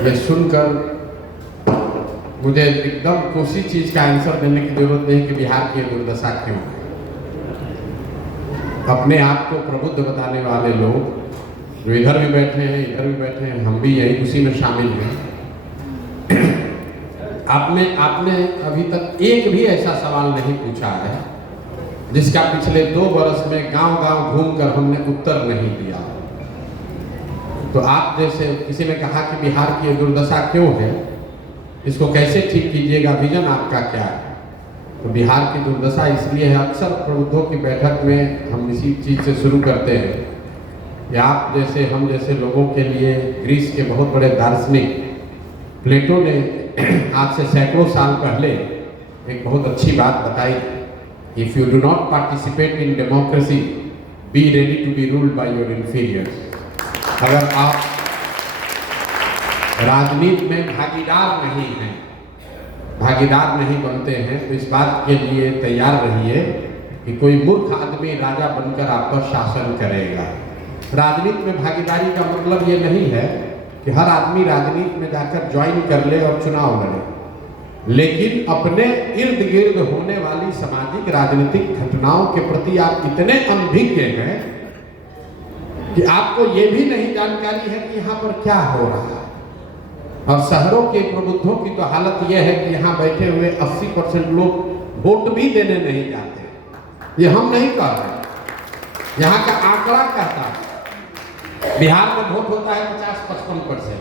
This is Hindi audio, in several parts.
ये सुनकर मुझे एकदम किसी चीज का आंसर देने की जरूरत नहीं कि बिहार की दुर्दशा क्यों है। अपने आप को प्रबुद्ध बताने वाले लोग जो इधर भी बैठे हैं, इधर भी बैठे हैं, हम भी यही उसी में शामिल हैं। आपने अभी तक एक भी ऐसा सवाल नहीं पूछा है जिसका पिछले 2 वर्ष में गांव-गांव घूमकर हमने उत्तर नहीं दिया। तो आप जैसे किसी ने कहा कि बिहार की दुर्दशा क्यों है, इसको कैसे ठीक कीजिएगा, विजन आपका क्या है? तो बिहार की दुर्दशा इसलिए है, अक्सर प्रबुद्धों की बैठक में हम इसी चीज़ से शुरू करते हैं कि आप जैसे हम जैसे लोगों के लिए ग्रीस के बहुत बड़े दार्शनिक प्लेटो ने आज से सैकड़ों साल पहले एक बहुत अच्छी बात बताई, if you do not participate in democracy be ready to be ruled by your inferiors. अगर आप राजनीति में भागीदार नहीं हैं, भागीदार नहीं बनते हैं, तो इस बात के लिए तैयार रहिए कि कोई मूर्ख आदमी राजा बनकर आप पर शासन करेगा। राजनीति में भागीदारी का मतलब ये नहीं है कि हर आदमी राजनीति में जाकर ज्वाइन कर ले और चुनाव लड़े, लेकिन अपने इर्द गिर्द होने वाली सामाजिक राजनीतिक घटनाओं के प्रति आप इतने अनभिज्ञ हैं कि आपको ये भी नहीं जानकारी है कि यहाँ पर क्या हो रहा है। और शहरों के प्रबुद्धों की तो हालत यह है कि यहाँ बैठे हुए 80% लोग वोट भी देने नहीं जाते। ये हम नहीं कह रहे, यहाँ का आंकड़ा कहता है। बिहार में वोट होता है 50-55%,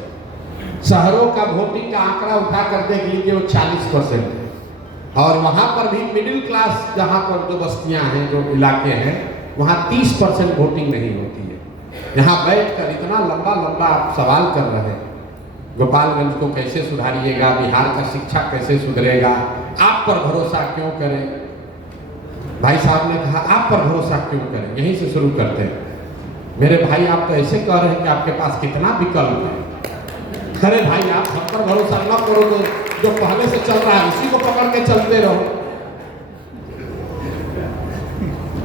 शहरों का वोटिंग का आंकड़ा उठा कर देख लीजिए वो 40% है। और वहाँ पर भी मिडिल क्लास जहाँ पर जो बस्तियाँ हैं, जो इलाके हैं, वहाँ 30% वोटिंग नहीं होती है। यहाँ बैठकर इतना लंबा लंबा आप सवाल कर रहे हैं, गोपालगंज को कैसे सुधारिएगा, बिहार का शिक्षा कैसे सुधरेगा, आप पर भरोसा क्यों करें। भाई साहब ने कहा आप पर भरोसा क्यों करें, यहीं से शुरू करते हैं। मेरे भाई आप तो ऐसे कह रहे हैं कि आपके पास कितना विकल्प है। अरे भाई आप हम पर भरोसा न करो, तो जो पहले से चल रहा है उसी को पकड़ के चलते रहो।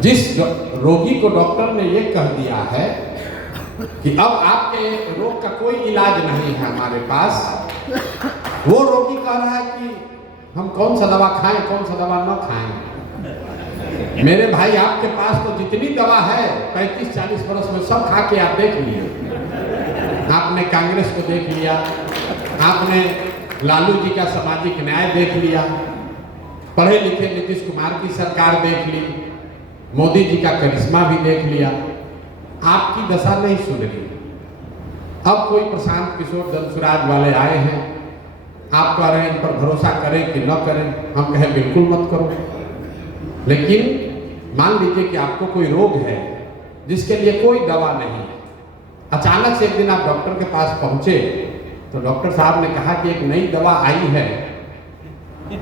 जिस रोगी को डॉक्टर ने ये कह दिया है कि अब आपके रोग का कोई इलाज नहीं है हमारे पास, वो रोगी कह रहा है कि हम कौन सा दवा खाएं, कौन सा दवा न खाएं। मेरे भाई आपके पास तो जितनी दवा है 35-40 वर्ष में सब खा के आप देख लिए। आपने कांग्रेस को देख लिया, आपने लालू जी का सामाजिक न्याय देख लिया, पढ़े लिखे नीतीश कुमार की सरकार देख ली, मोदी जी का करिश्मा भी देख लिया, आपकी दशा नहीं सुधरी। अब कोई प्रशांत किशोर जनसुराज वाले आए हैं, आप कह रहे हैं इन पर भरोसा करें कि न करें, हम कहें बिल्कुल मत करो। लेकिन मान लीजिए कि आपको कोई रोग है जिसके लिए कोई दवा नहीं है, अचानक से एक दिन आप डॉक्टर के पास पहुंचे तो डॉक्टर साहब ने कहा कि एक नई दवा आई है,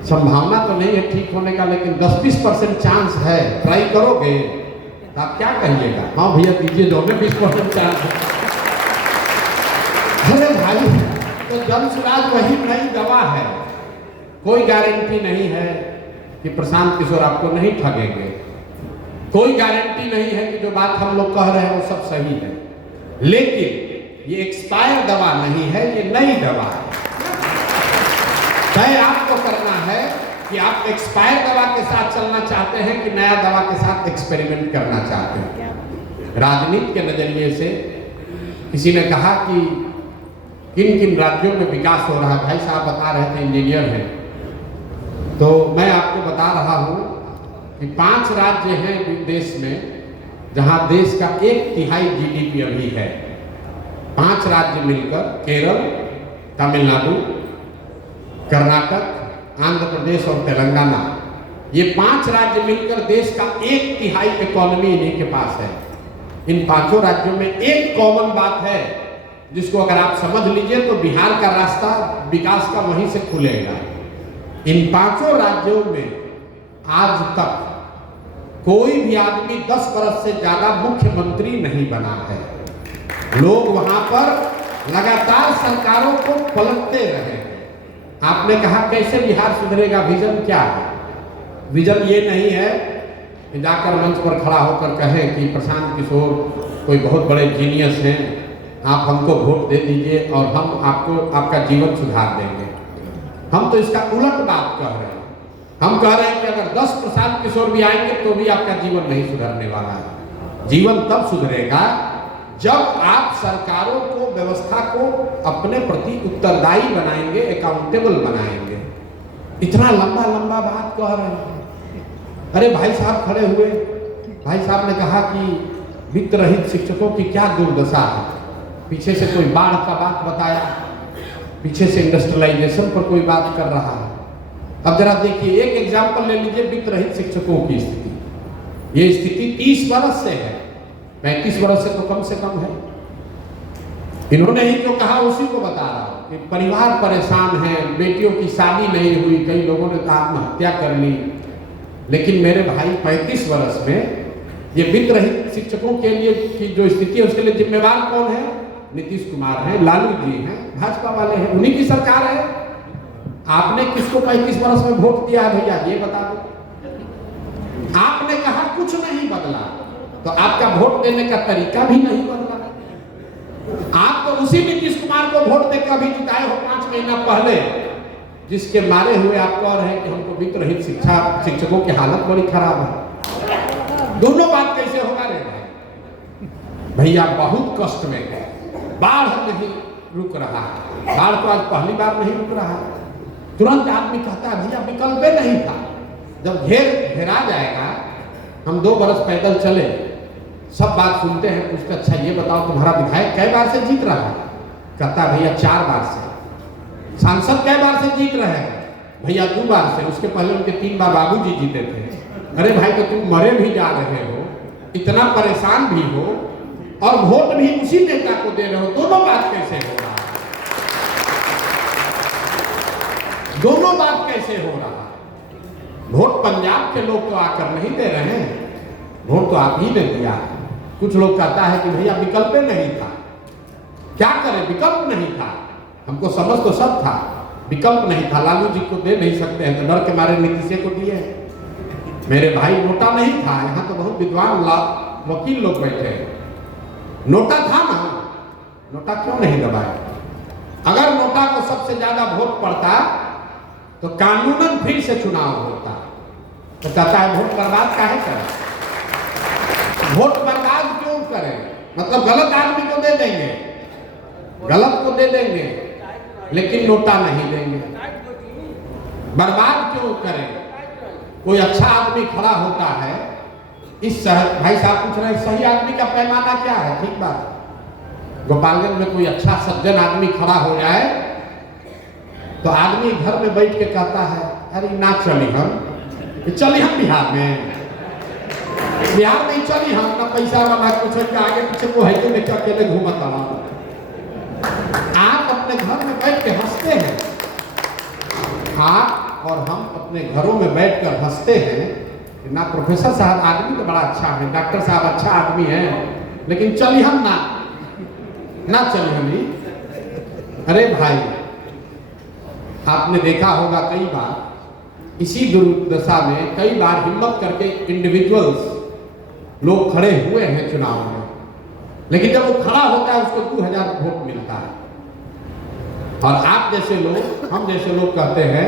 संभावना तो नहीं है ठीक होने का, लेकिन 10-20% चांस है, ट्राई करोगे? तो आप क्या कहिएगा? हाँ भैया दीजिए, जो में 20% चांस है। अरे भाई तो जनसुराज वही नई दवा है, कोई गारंटी नहीं है कि प्रशांत किशोर आपको नहीं ठगेंगे, कोई गारंटी नहीं है कि जो बात हम लोग कह रहे हैं वो सब सही है। लेकिन ये एक्सपायर दवा नहीं है, ये नई दवा है। तय आपको करना है कि आप एक्सपायर दवा के साथ चलना चाहते हैं कि नया दवा के साथ एक्सपेरिमेंट करना चाहते हैं। राजनीति के नजरिए से किसी ने कहा कि किन किन राज्यों में विकास हो रहा है, भाई साहब बता रहे थे इंजीनियर हैं, तो मैं आपको बता रहा हूं कि 5 राज्य हैं देश में जहां देश का 1/3 GDP अभी है। 5 राज्य मिलकर, केरल, तमिलनाडु, कर्नाटक, आंध्र प्रदेश और तेलंगाना, ये 5 राज्य मिलकर देश का 1/3 इकोनॉमी इन्हीं के पास है। इन 5 राज्यों में एक कॉमन बात है जिसको अगर आप समझ लीजिए तो बिहार का रास्ता विकास का वहीं से खुलेगा। इन 5 राज्यों में आज तक कोई भी आदमी 10 वर्ष से ज्यादा मुख्यमंत्री नहीं बना है। लोग वहां पर लगातार सरकारों को पलटते रहे। आपने कहा कैसे बिहार सुधरेगा, विजन क्या है? विजन ये नहीं है कि जाकर मंच पर खड़ा होकर कहें कि प्रशांत किशोर कोई बहुत बड़े जीनियस हैं आप हमको वोट दे दीजिए और हम आपको आपका जीवन सुधार देंगे। हम तो इसका उलट बात कह रहे हैं। हम कह रहे हैं कि अगर 10 प्रशांत किशोर भी आएंगे तो भी आपका जीवन नहीं सुधरने वाला है। जीवन तब सुधरेगा जब आप सरकारों को, व्यवस्था को अपने प्रति उत्तरदायी बनाएंगे, अकाउंटेबल बनाएंगे। इतना लंबा लंबा बात कह रहे हैं। अरे भाई साहब खड़े हुए, भाई साहब ने कहा कि वित्त रहित शिक्षकों की क्या दुर्दशा है। पीछे से कोई बाढ़ का बात बताया, पीछे से इंडस्ट्रियलाइजेशन पर कोई बात कर रहा है। अब जरा देखिए, एक एग्जाम्पल ले लीजिए वित्त रहित शिक्षकों की स्थिति। ये स्थिति 30 वर्ष से है, 35 वर्ष से तो कम है। इन्होंने ही जो कहा उसी को बता रहा हूं कि परिवार परेशान है, बेटियों की शादी नहीं हुई, कई लोगों ने तो आत्महत्या कर ली। लेकिन मेरे भाई 35 वर्ष में ये वित्त रहित शिक्षकों के लिए की जो स्थिति है उसके लिए जिम्मेवार कौन है? नीतीश कुमार है, लालू जी हैं, भाजपा वाले हैं, उन्हीं की सरकार है। आपने किसको 35 वर्ष में वोट दिया है भैया, ये बता दो। आपने कहा कुछ नहीं बदला, तो आपका वोट देने का तरीका भी नहीं बदला। आप तो उसी नीतीश कुमार को वोट देकर भी जिताए हो 5 महीना पहले, जिसके मारे हुए आपको और है कि हमको वित्त रहित शिक्षकों की हालत बड़ी खराब है। दोनों बात कैसे होगा रे भाई? भैया बहुत कष्ट में है, बाढ़ नहीं रुक रहा है। बाढ़ तो आज पहली बार नहीं रुक रहा है। तुरंत आदमी कहता है भैया विकल्प नहीं था। जब घेरा जाएगा, हम 2 बरस पैदल चले, सब बात सुनते हैं, पूछते अच्छा ये बताओ तुम्हारा विधायक कई बार से जीत रहा है? कहता भैया 4 बार से। सांसद कई बार से जीत रहे हैं? भैया 2 बार से, उसके पहले उनके 3 बार बाबूजी जीते थे। अरे भाई तो तुम मरे भी जा रहे हो, इतना परेशान भी हो और वोट भी उसी नेता को दे रहे हो, दोनों बात कैसे हो रहा है? दोनों बात कैसे हो रहा है? वोट पंजाब के लोग तो आकर नहीं दे रहे हैं, वोट तो आप ही ने दिया। कुछ लोग कहता है कि भैया विकल्प नहीं था। क्या करें, विकल्प नहीं था। हमको समझ तो सब था, विकल्प नहीं था। लालू जी को दे नहीं सकते हैं तो डर के मारे नीतीश को दिए। मेरे भाई नोटा नहीं था, यहाँ तो बहुत विद्वान वकील लोग बैठे हैं। नोटा था ना, नोटा क्यों नहीं दबाए? अगर नोटा को सबसे ज्यादा वोट पड़ता तो कानूनन फिर से चुनाव होता। तो कहता है वोट बर्बाद काहे करें? वोट बर्बाद क्यों करें? मतलब गलत आदमी को दे देंगे, गलत को दे देंगे, लेकिन नोटा नहीं देंगे। बर्बाद क्यों करें? कोई अच्छा आदमी खड़ा होता है, इस भाई साहब पूछ रहे हैं सही आदमी का पैमाना क्या है? ठीक बात, गोपालगंज में कोई अच्छा सज्जन आदमी खड़ा हो जाए तो आदमी घर में बैठ के कहता है अरे ना चली हम बिहार में नहीं चली हम ना पैसा वाला कुछ आगे पीछे को है लेकर अकेले घूमता रहा। आप अपने घर में बैठ के हंसते हैं, आप और हम अपने घरों में बैठकर हंसते हैं कि ना प्रोफेसर साहब आदमी तो बड़ा अच्छा है, डॉक्टर साहब अच्छा आदमी है, लेकिन चली हम ना चली हम ही। अरे भाई आपने देखा होगा कई बार इसी दुर्दशा में कई बार हिम्मत करके इंडिविजुअल्स लोग खड़े हुए हैं चुनाव में, लेकिन जब वो खड़ा होता है उसको 2000 वोट मिलता है। और आप जैसे लोग, हम जैसे लोग कहते हैं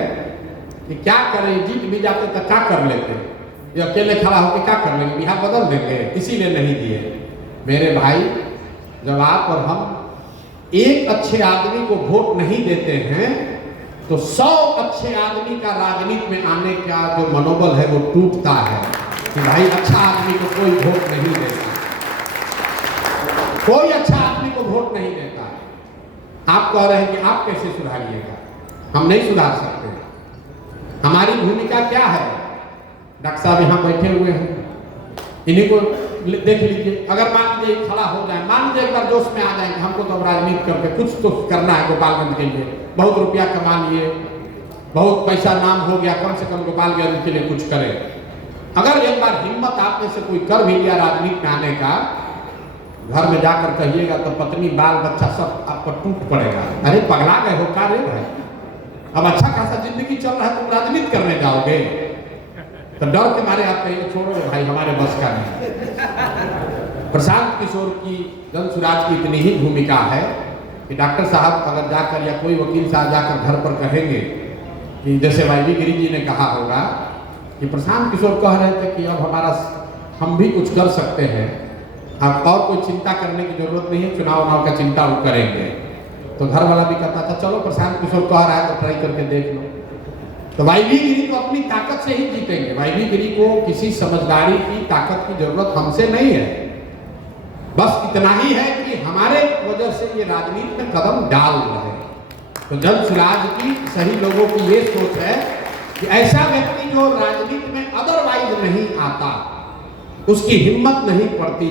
कि क्या करें, जीत भी जाते तो क्या कर लेते, ये अकेले खड़ा होकर क्या कर लेंगे, बिहार बदल देंगे, इसीलिए नहीं दिए। मेरे भाई जब आप और हम एक अच्छे आदमी को वोट नहीं देते हैं तो 100 अच्छे आदमी का राजनीति में आने का जो मनोबल है वो टूटता है कि भाई अच्छा आदमी को कोई वोट नहीं देता, कोई अच्छा आदमी को वोट नहीं देता। आप कह रहे हैं कि आप कैसे सुधारिएगा? हम नहीं सुधार सकते। हमारी भूमिका क्या है? डॉक्टर साहब यहाँ बैठे हुए हैं, इन्हीं को देख लीजिए। अगर मान लीजिए खड़ा हो जाए, मान लीजिए एक बार जोश में आ जाए, हमको तो राजनीति करके कुछ तो करना है गोपालगंज के लिए, बहुत रुपया कमा लिए, बहुत पैसा नाम हो गया, कम से कम गोपालगंज के लिए कुछ करें। अगर एक बार हिम्मत आप में से कोई कर भी लिया राजनीति में आने का, घर में जाकर कहिएगा तो पत्नी बाल बच्चा सब आप पर टूट पड़ेगा। अरे पगला गए हो क्या रे भाई? अब अच्छा खासा जिंदगी चल रहा है, तुम राजनीति करने जाओगे? तो डर के मारे आप कहिए छोड़ो भाई हमारे बस का नहीं। प्रशांत किशोर की जनसुराज की इतनी ही भूमिका है कि डॉक्टर साहब अगर जाकर या कोई वकील साहब जाकर घर पर कहेंगे कि जैसे वाईवी गिरी जी ने कहा होगा कि प्रशांत किशोर कह रहे थे कि अब हम भी कुछ कर सकते हैं, अब और कोई चिंता करने की जरूरत नहीं है, चुनाव का चिंता वो करेंगे, तो घर वाला भी कहता था चलो प्रशांत किशोर कह रहा है तो ट्राई करके देख लो। तो वाईवी गिरी तो अपनी ताकत से ही जीतेंगे। वाईवी गिरी को किसी समझदारी की ताकत की जरूरत हमसे नहीं है, बस इतना ही है कि हमारे वजह से ये राजनीति में कदम डाल रहे हैं। तो जनसुराज की सही लोगों की ये सोच है कि ऐसा व्यक्ति जो राजनीति में अदरवाइज नहीं आता, उसकी हिम्मत नहीं पड़ती,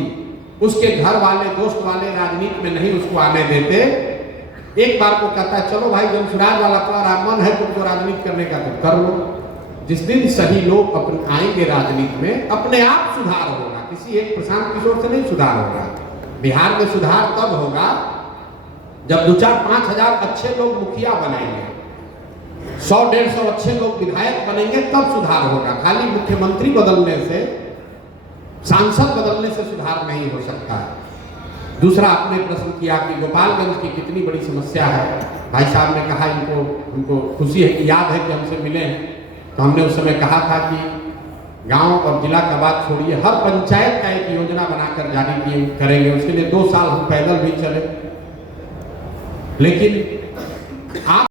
उसके घर वाले दोस्त वाले राजनीति में नहीं उसको आने देते, एक बार को कहता है चलो भाई जनसुराज वाला तुम्हारा मन है तुमको राजनीति करने का तो कर लो। जिस दिन सही लोग अपने आएंगे राजनीति में, अपने आप सुधार होगा, किसी एक प्रशांत किशोर से नहीं सुधार होगा। बिहार में सुधार तब होगा जब 2-4-5 हजार अच्छे लोग मुखिया बनेंगे, 100-150 अच्छे लोग विधायक बनेंगे, तब सुधार होगा। खाली मुख्यमंत्री बदलने से, सांसद बदलने से सुधार नहीं हो सकता है। दूसरा आपने प्रश्न किया कि गोपालगंज की कितनी बड़ी समस्या है। भाई साहब ने कहा उनको खुशी है कि याद है कि हमसे मिले हैं, तो हमने उस समय कहा था कि गांव और जिला का बात छोड़िए, हर पंचायत का एक योजना बनाकर जारी करेंगे। उसके लिए 2 साल हम पैदल भी चले, लेकिन आप